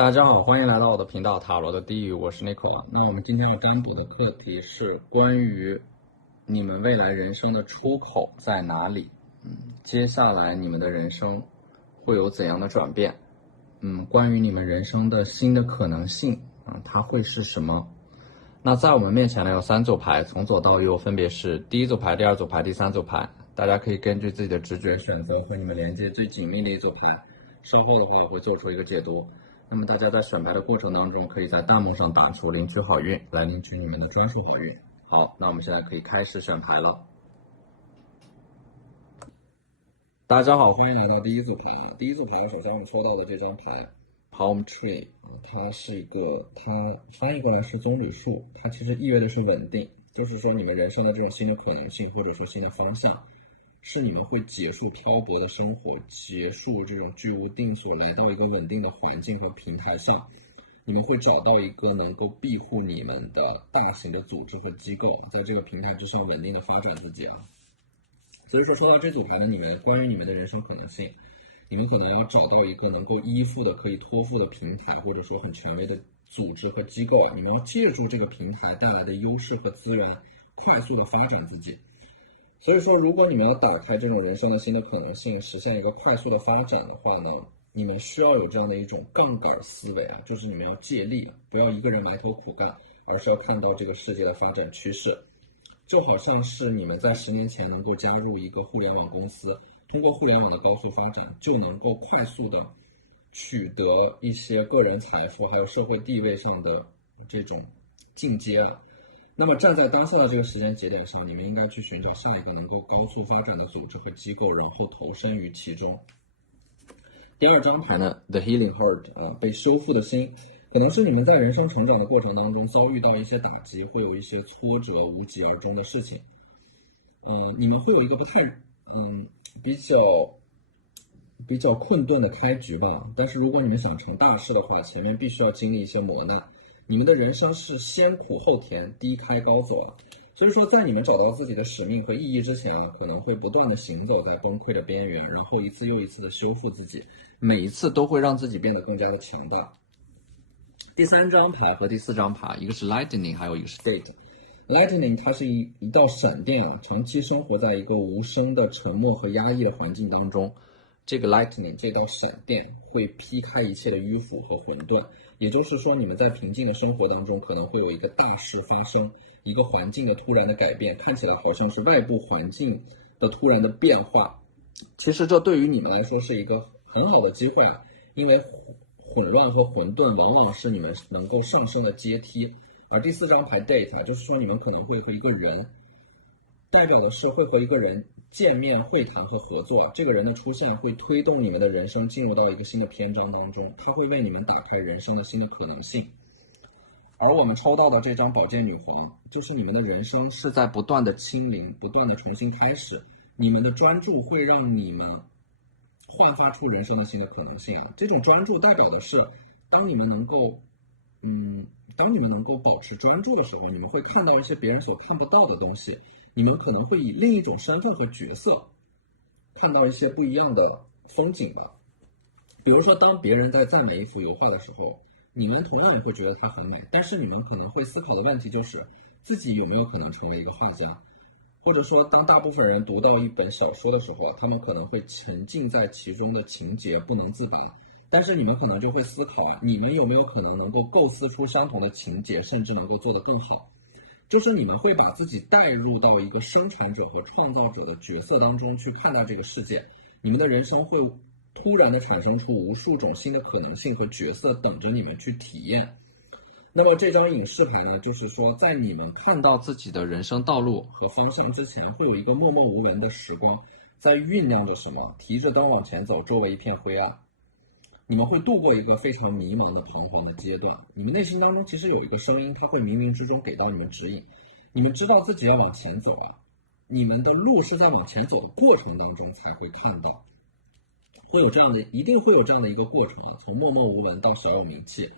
大家好，欢迎来到我的频道塔罗的地狱，我是 Nico。那我们今天要占卜的课题是关于你们未来人生的出口在哪里？接下来你们的人生会有怎样的转变？关于你们人生的新的可能性它会是什么？那在我们面前呢有3组牌，从左到右分别是第一组牌、第2组牌、第3组牌，大家可以根据自己的直觉选择和你们连接最紧密的一组牌。稍后的话我会做出一个解读。那么大家在选牌的过程当中，可以在弹幕上打出领取好运，来领取你们的专属好运。好，那我们现在可以开始选牌了。大家好，欢迎来到第一组牌。第一组牌，首先我们抽到的这张牌 Palm Tree， 它是一个，它翻译过来是棕榈树，它其实意味的是稳定，就是说你们人生的这种新的可能性，或者说新的方向，是你们会结束漂泊的生活，结束这种居无定所，来到一个稳定的环境和平台上。你们会找到一个能够庇护你们的大型的组织和机构，在这个平台之上稳定的发展自己啊。所以说，说到这组牌的你们，关于你们的人生可能性，你们可能要找到一个能够依附的、可以托付的平台，或者说很权威的组织和机构，你们要借助这个平台带来的优势和资源，快速的发展自己。所以说，如果你们要打开这种人生的新的可能性，实现一个快速的发展的话呢，你们需要有这样的一种杠杆思维啊，就是你们要借力，不要一个人埋头苦干，而是要看到这个世界的发展趋势。就好像是你们在10年前能够加入一个互联网公司，通过互联网的高速发展，就能够快速的取得一些个人财富，还有社会地位上的这种进阶了。那么站在当下的这个时间节点上，你们应该去寻找下一个能够高速发展的组织和机构，然后投身于其中。第2张牌呢 ，The Healing Heart 被修复的心，可能是你们在人生成长的过程当中遭遇到一些打击，会有一些挫折无疾而终的事情。你们会有一个不太比较困顿的开局吧。但是如果你们想成大事的话，前面必须要经历一些磨难。你们的人生是先苦后甜，低开高走啊。所以说，在你们找到自己的使命和意义之前，可能会不断的行走在崩溃的边缘，然后一次又一次的修复自己，每一次都会让自己变得更加的强大。第3张牌和第4张牌，一个是 Lightning， 还有一个是 Date。Lightning 它是一道闪电啊，长期生活在一个无声的沉默和压抑的环境当中。这个 Lightning 这道闪电会劈开一切的迂腐和混沌，也就是说，你们在平静的生活当中可能会有一个大事发生，一个环境的突然的改变，看起来好像是外部环境的突然的变化。其实这对于你们来说是一个很好的机会啊，因为混乱和混沌往往是你们能够上升的阶梯。而第4张牌 Date 就是说，你们可能会和一个人，代表的是会和一个人见面会谈和合作，这个人的出现会推动你们的人生进入到一个新的篇章当中，他会为你们打开人生的新的可能性。而我们抽到的这张宝剑女皇，就是你们的人生是在不断的清零，不断的重新开始，你们的专注会让你们焕发出人生的新的可能性。这种专注代表的是，当你们能够保持专注的时候，你们会看到一些别人所看不到的东西，你们可能会以另一种身份和角色看到一些不一样的风景吧。比如说，当别人在赞美一幅油画的时候，你们同样也会觉得它很美，但是你们可能会思考的问题就是自己有没有可能成为一个画家。或者说，当大部分人读到一本小说的时候，他们可能会沉浸在其中的情节不能自拔，但是你们可能就会思考，你们有没有可能够构思出相同的情节，甚至能够做得更好。就是你们会把自己带入到一个生产者和创造者的角色当中去看待这个世界，你们的人生会突然的产生出无数种新的可能性和角色等着你们去体验。那么这张隐士牌呢，就是说在你们看到自己的人生道路和方向之前，会有一个默默无闻的时光在酝酿着什么，提着灯往前走，周围一片灰暗。你们会度过一个非常迷茫的彷徨的阶段，你们内心当中其实有一个声音，它会冥冥之中给到你们指引，你们知道自己要往前走啊，你们的路是在往前走的过程当中才会看到，一定会有这样的一个过程，从默默无闻到小有名气，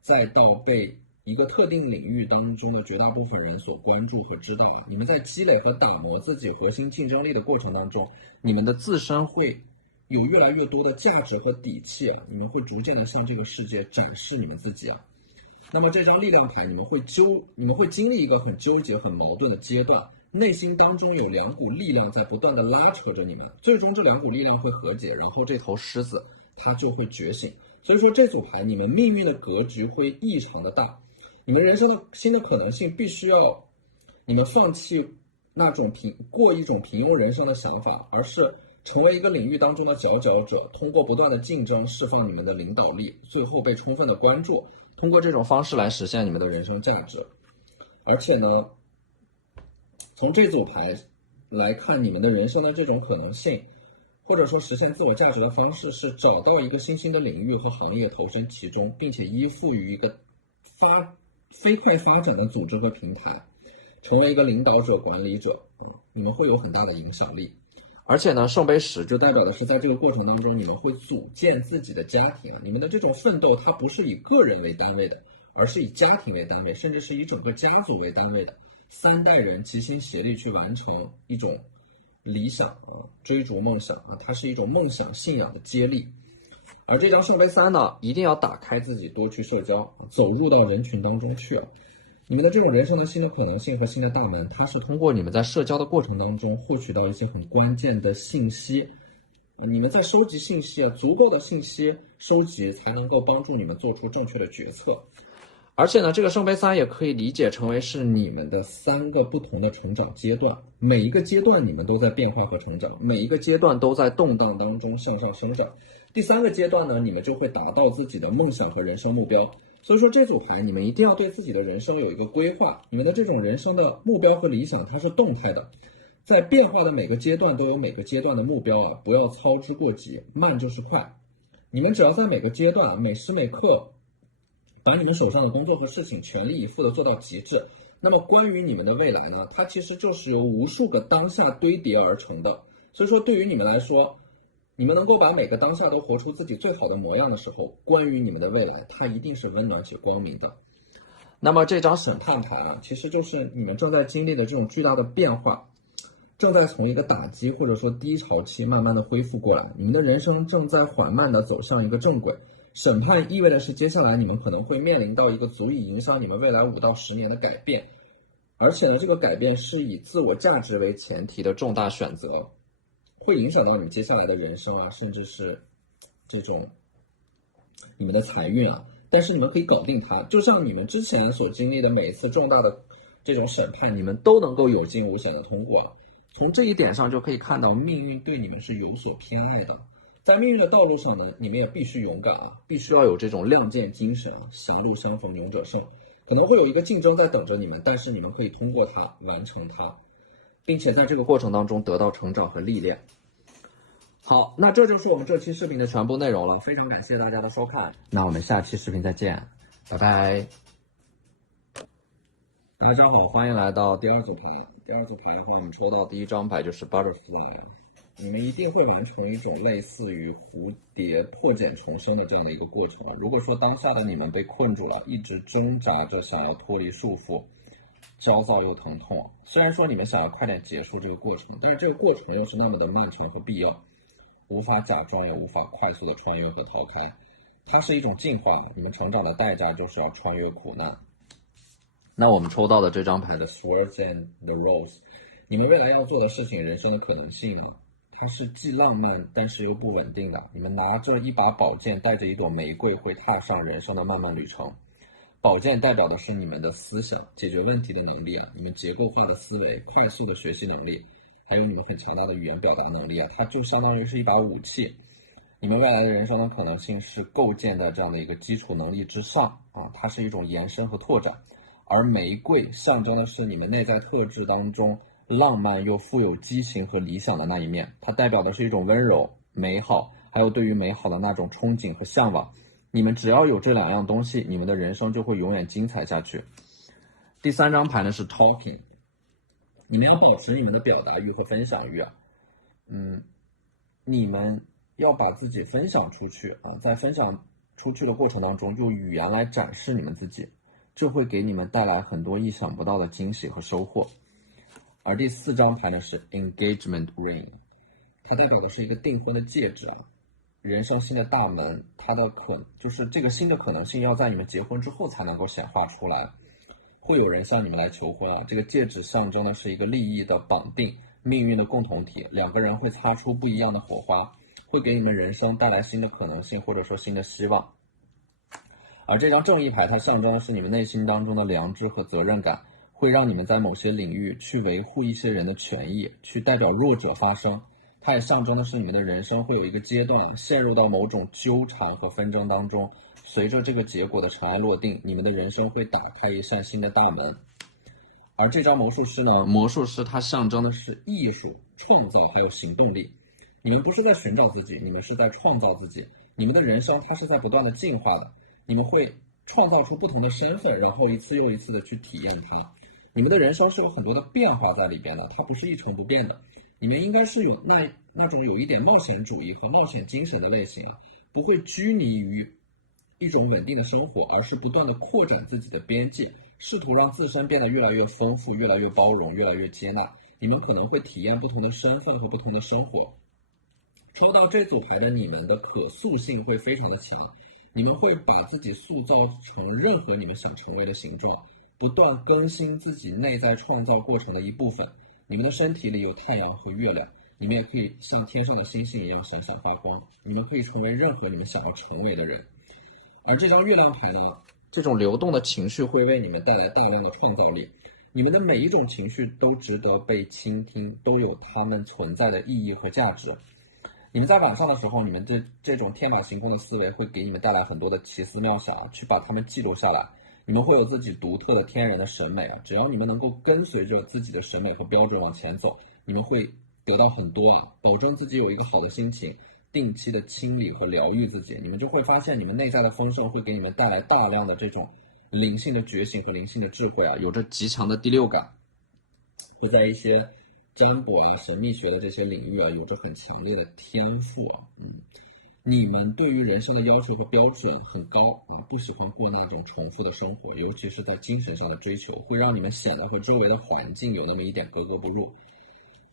再到被一个特定领域当中的绝大部分人所关注和知道。你们在积累和打磨自己核心竞争力的过程当中，你们的自身会有越来越多的价值和底气啊，你们会逐渐的向这个世界展示你们自己啊。那么这张力量牌，你们会经历一个很纠结、很矛盾的阶段，内心当中有两股力量在不断的拉扯着你们，最终这两股力量会和解，然后这头狮子它就会觉醒。所以说这组牌，你们命运的格局会异常的大，你们人生的新的可能性必须要你们放弃那种过一种平庸人生的想法，而是成为一个领域当中的佼佼者，通过不断的竞争释放你们的领导力，最后被充分的关注，通过这种方式来实现你们的人生价值。而且呢，从这组牌来看，你们的人生的这种可能性，或者说实现自我价值的方式是找到一个新兴的领域和行业，投身其中，并且依附于一个飞快发展的组织和平台，成为一个领导者、管理者，你们会有很大的影响力。而且呢，圣杯10就代表的是在这个过程当中，你们会组建自己的家庭啊。你们的这种奋斗，它不是以个人为单位的，而是以家庭为单位，甚至是以整个家族为单位的。3代人齐心协力去完成一种理想啊，追逐梦想啊，它是一种梦想信仰的接力。而这张圣杯3呢，一定要打开自己，多去社交，走入到人群当中去啊。你们的这种人生的新的可能性和新的大门，它是通过你们在社交的过程当中获取到一些很关键的信息。你们在收集信息啊，足够的信息收集才能够帮助你们做出正确的决策。而且呢，这个圣杯3也可以理解成为是你们的3个不同的成长阶段，每一个阶段你们都在变化和成长，每一个阶段都在动荡当中向上生长。第3个阶段呢，你们就会达到自己的梦想和人生目标。所以说这组牌，你们一定要对自己的人生有一个规划，你们的这种人生的目标和理想，它是动态的，在变化的每个阶段都有每个阶段的目标啊，不要操之过急，慢就是快。你们只要在每个阶段每时每刻把你们手上的工作和事情全力以赴的做到极致，那么关于你们的未来呢，它其实就是由无数个当下堆叠而成的。所以说对于你们来说，你们能够把每个当下都活出自己最好的模样的时候，关于你们的未来，它一定是温暖且光明的。那么这张审判牌啊，其实就是你们正在经历的这种巨大的变化，正在从一个打击或者说低潮期慢慢的恢复过来，你们的人生正在缓慢的走向一个正轨。审判意味的是接下来你们可能会面临到一个足以影响你们未来5到10年的改变，而且呢，这个改变是以自我价值为前提的重大选择，会影响到你接下来的人生啊，甚至是这种你们的财运啊。但是你们可以搞定它，就像你们之前所经历的每一次重大的这种审判，你们都能够有惊无险的通过啊。从这一点上就可以看到命运对你们是有所偏爱的。在命运的道路上呢，你们也必须勇敢啊，必须要有这种亮剑精神啊，狭路相逢勇者胜。可能会有一个竞争在等着你们，但是你们可以通过它完成它，并且在这个过程当中得到成长和历练。好，那这就是我们这期视频的全部内容了，非常感谢大家的收看，那我们下期视频再见，拜拜。大家好，欢迎来到第2组牌。第2组牌的话，我们抽到第1张牌就是 Butterfly， 你们一定会完成一种类似于蝴蝶破茧重生的这样的一个过程。如果说当下的你们被困住了，一直挣扎着想要脱离束缚，焦躁又疼痛，虽然说你们想要快点结束这个过程，但是这个过程又是那么的漫长和必要，无法假装也无法快速的穿越和逃开，它是一种进化，你们成长的代价就是要穿越苦难。那我们抽到的这张牌的 Swords and the Rose， 你们未来要做的事情，人生的可能性呢，它是既浪漫但是又不稳定的。你们拿着一把宝剑，带着一朵玫瑰，会踏上人生的漫漫旅程。宝剑代表的是你们的思想、解决问题的能力啊，你们结构化的思维、快速的学习能力，还有你们很强大的语言表达能力啊，它就相当于是一把武器。你们未来的人生的可能性是构建的这样的一个基础能力之上啊，它是一种延伸和拓展。而玫瑰象征的是你们内在特质当中浪漫又富有激情和理想的那一面，它代表的是一种温柔、美好，还有对于美好的那种憧憬和向往。你们只要有这2样东西，你们的人生就会永远精彩下去。第3张牌呢是 Talking， 你们要保持你们的表达欲和分享欲啊，你们要把自己分享出去啊，在分享出去的过程当中，用语言来展示你们自己，就会给你们带来很多意想不到的惊喜和收获。而第4张牌呢是 Engagement Ring，它代表的是一个订婚的戒指啊，人生新的大门，它的就是这个新的可能性要在你们结婚之后才能够显化出来。会有人向你们来求婚啊，这个戒指象征的是一个利益的绑定，命运的共同体，两个人会擦出不一样的火花，会给你们人生带来新的可能性，或者说新的希望。而这张正义牌，它象征的是你们内心当中的良知和责任感，会让你们在某些领域去维护一些人的权益，去代表弱者发声。它也象征的是你们的人生会有一个阶段陷入到某种纠缠和纷争当中，随着这个结果的尘埃落定，你们的人生会打开一扇新的大门。而这张魔术师呢，魔术师它象征的是艺术、创造还有行动力。你们不是在寻找自己，你们是在创造自己。你们的人生它是在不断的进化的，你们会创造出不同的身份，然后一次又一次的去体验它。你们的人生是有很多的变化在里边的，它不是一成不变的。你们应该是有那种有一点冒险主义和冒险精神的类型啊，不会拘泥于一种稳定的生活，而是不断的扩展自己的边界，试图让自身变得越来越丰富、越来越包容、越来越接纳。你们可能会体验不同的身份和不同的生活。抽到这组牌的你们的可塑性会非常的强，你们会把自己塑造成任何你们想成为的形状，不断更新自己内在创造过程的一部分。你们的身体里有太阳和月亮，你们也可以像天上的星星一样闪闪发光。你们可以成为任何你们想要成为的人。而这张月亮牌呢，这种流动的情绪会为你们带来大量的创造力。你们的每一种情绪都值得被倾听，都有它们存在的意义和价值。你们在晚上的时候，你们这种天马行空的思维会给你们带来很多的奇思妙想，去把它们记录下来。你们会有自己独特的天然的审美啊，只要你们能够跟随着自己的审美和标准往前走，你们会得到很多啊，保证自己有一个好的心情，定期的清理和疗愈自己，你们就会发现你们内在的丰盛会给你们带来大量的这种灵性的觉醒和灵性的智慧啊，有着极强的第六感，会在一些占卜啊、神秘学的这些领域啊，有着很强烈的天赋啊。你们对于人生的要求和标准很高啊，不喜欢过那种重复的生活，尤其是在精神上的追求，会让你们显得和周围的环境有那么一点格格不入。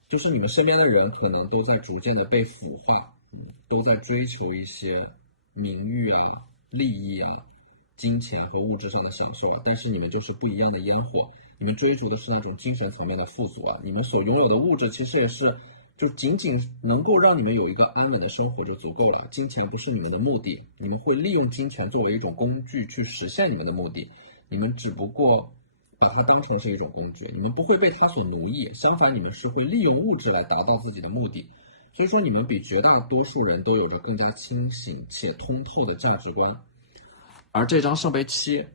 就是你们身边的人可能都在逐渐的被腐化，都在追求一些名誉啊、利益啊、金钱和物质上的享受啊，但是你们就是不一样的烟火，你们追逐的是那种精神层面的富足啊，你们所拥有的物质其实也是就仅仅能够让你们有一个安稳的生活就足够了，金钱不是你们的目的，你们会利用金钱作为一种工具去实现你们的目的，你们只不过把它当成是一种工具，你们不会被它所奴役，相反，你们是会利用物质来达到自己的目的。所以说，你们比绝大多数人都有着更加清醒且通透的价值观。而这张圣杯七，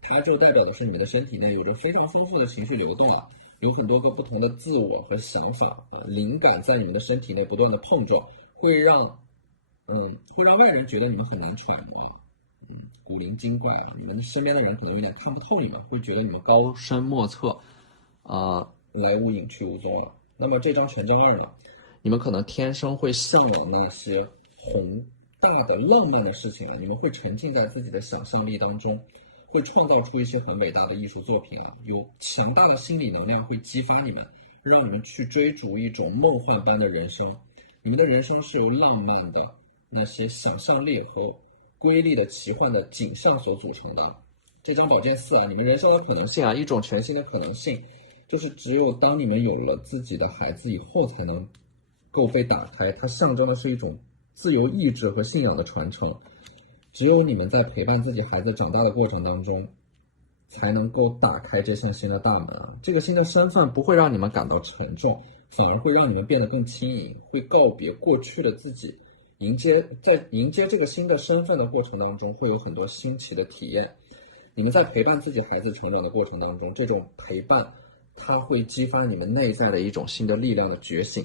它就代表的是你们的身体内有着非常丰富的情绪流动啊，有很多个不同的自我和想法啊，灵感在你们的身体内不断的碰撞，会让外人觉得你们很难揣摩，古灵精怪啊，你们身边的人可能有点看不透你们，会觉得你们高深莫测，来无影去无踪了。那么这张权杖二呢，你们可能天生会向往那些宏大的浪漫的事情啊，你们会沉浸在自己的想象力当中，会创造出一些很伟大的艺术作品啊，有强大的心理能量会激发你们，让你们去追逐一种梦幻般的人生。你们的人生是由浪漫的那些想象力和瑰丽的奇幻的景象所组成的。这张宝剑四啊，你们人生的可能性啊，一种全新的可能性，就是只有当你们有了自己的孩子以后才能够被打开，它象征的是一种自由意志和信仰的传承。只有你们在陪伴自己孩子长大的过程当中，才能够打开这扇新的大门啊！这个新的身份不会让你们感到沉重，反而会让你们变得更轻盈，会告别过去的自己，在迎接这个新的身份的过程当中，会有很多新奇的体验。你们在陪伴自己孩子成长的过程当中，这种陪伴，它会激发你们内在的一种新的力量的觉醒。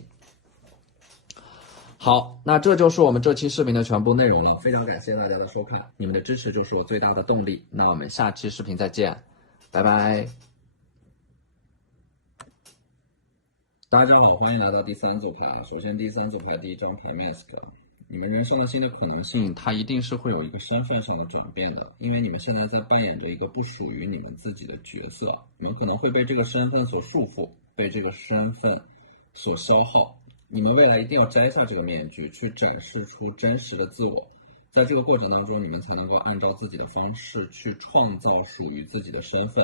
好，那这就是我们这期视频的全部内容了，非常感谢大家的收看，你们的支持就是我最大的动力。那我们下期视频再见，拜拜。大家好，欢迎来到第三组牌。首先，第三组牌第一张牌 Mask， 你们人生的新的可能性，它一定是会有一个身份上的转变的，因为你们现在在扮演着一个不属于你们自己的角色，你们可能会被这个身份所束缚，被这个身份所消耗。你们未来一定要摘下这个面具，去展示出真实的自我。在这个过程当中，你们才能够按照自己的方式去创造属于自己的身份。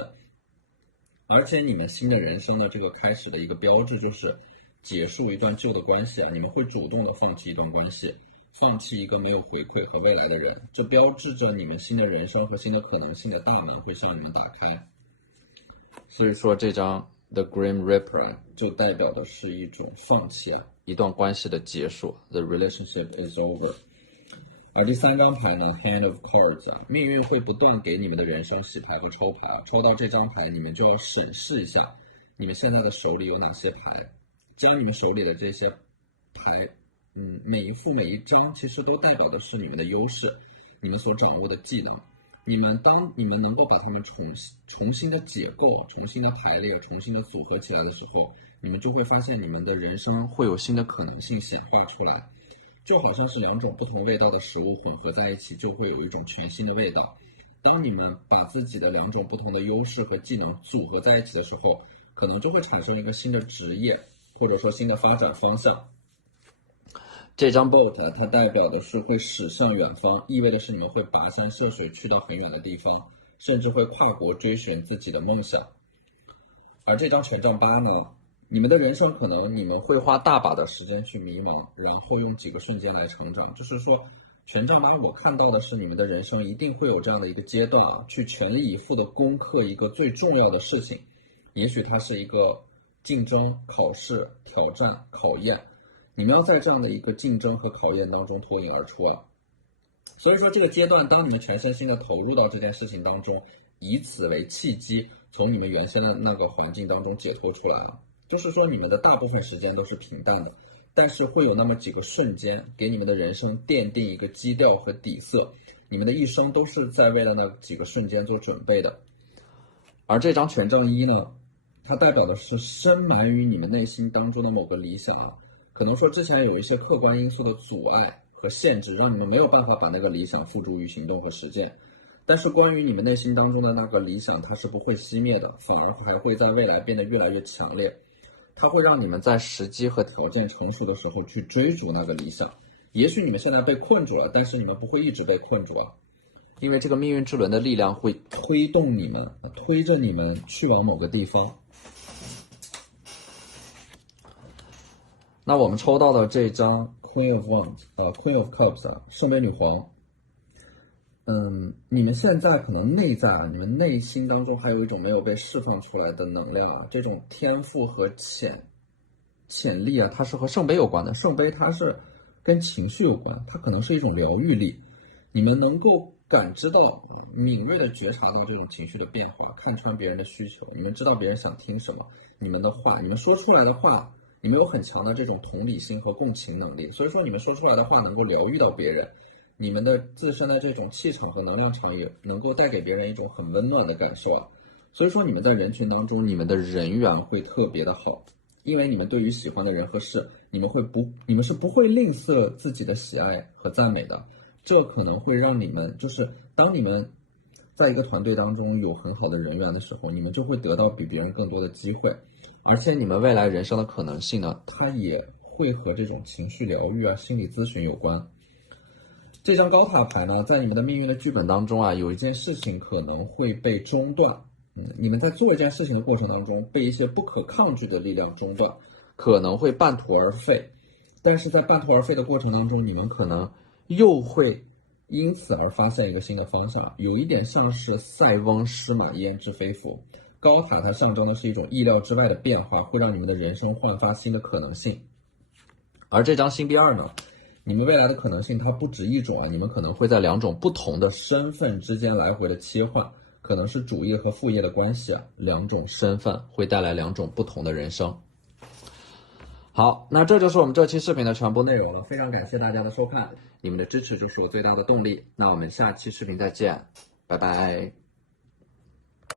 而且你们新的人生的这个开始的一个标志就是结束一段旧的关系啊，你们会主动的放弃一段关系，放弃一个没有回馈和未来的人，这标志着你们新的人生和新的可能性的大门会向你们打开。所以说这张 The Grim Reaper 就代表的是一种放弃啊，一段关系的结束 ，The relationship is over。而第3张牌呢 ，Hand of Cards 啊，命运会不断给你们的人生洗牌和抽牌啊。抽到这张牌，你们就要审视一下你们现在的手里有哪些牌，将你们手里的这些牌，每一副每一张其实都代表的是你们的优势，你们所掌握的技能。当你们能够把它们重新的解构、重新的排列、重新的组合起来的时候，你们就会发现你们的人生会有新的可能性显化出来。就好像是2种不同味道的食物混合在一起，就会有一种全新的味道。当你们把自己的2种不同的优势和技能组合在一起的时候，可能就会产生一个新的职业，或者说新的发展方向。这张 boat 它代表的是会驶向远方，意味的是你们会跋山涉水去到很远的地方，甚至会跨国追寻自己的梦想。而这张权杖8呢，你们的人生可能你们会花大把的时间去迷茫，然后用几个瞬间来成长。就是说，权杖8我看到的是你们的人生一定会有这样的一个阶段啊，去全力以赴的攻克一个最重要的事情，也许它是一个竞争、考试、挑战、考验，你们要在这样的一个竞争和考验当中脱颖而出啊。所以说这个阶段，当你们全身心的投入到这件事情当中，以此为契机，从你们原先的那个环境当中解脱出来啊。就是说你们的大部分时间都是平淡的，但是会有那么几个瞬间给你们的人生奠定一个基调和底色，你们的一生都是在为了那几个瞬间做准备的。而这张权杖1呢，它代表的是深埋于你们内心当中的某个理想啊，可能说之前有一些客观因素的阻碍和限制，让你们没有办法把那个理想付诸于行动和实践。但是关于你们内心当中的那个理想，它是不会熄灭的，反而还会在未来变得越来越强烈。它会让你们在时机和条件成熟的时候去追逐那个理想。也许你们现在被困住了，但是你们不会一直被困住啊，因为这个命运之轮的力量会推动你们，推着你们去往某个地方。那我们抽到的这张 Queen of Wands，Queen of Cups 啊，圣杯女皇。你们现在可能内在你们内心当中还有一种没有被释放出来的能量啊，这种天赋和潜力啊，它是和圣杯有关的。圣杯它是跟情绪有关，它可能是一种疗愈力。你们能够感知到、敏锐的觉察到这种情绪的变化，看穿别人的需求，你们知道别人想听什么，你们的话，你们说出来的话，你们有很强的这种同理心和共情能力，所以说你们说出来的话能够疗愈到别人。你们的自身的这种气场和能量场也能够带给别人一种很温暖的感受啊，所以说你们在人群当中，你们的人缘会特别的好，因为你们对于喜欢的人和事，你们是不会吝啬自己的喜爱和赞美的，这可能会让你们就是当你们在一个团队当中有很好的人缘的时候，你们就会得到比别人更多的机会，而且你们未来人生的可能性呢，它也会和这种情绪疗愈啊、心理咨询有关。这张高塔牌呢，在你们的命运的剧本当中啊，有一件事情可能会被中断。你们在做一件事情的过程当中，被一些不可抗拒的力量中断，可能会半途而废。但是在半途而废的过程当中，你们可能又会因此而发现一个新的方向，有一点像是塞翁失马焉知非福。高塔它象征的是一种意料之外的变化，会让你们的人生焕发新的可能性。而这张星币2呢，你们未来的可能性它不止一种啊，你们可能会在2种不同的身份之间来回的切换，可能是主业和副业的关系啊，2种身份会带来2种不同的人生。好，那这就是我们这期视频的全部内容了，非常感谢大家的收看，你们的支持就是我最大的动力。那我们下期视频再见，拜拜。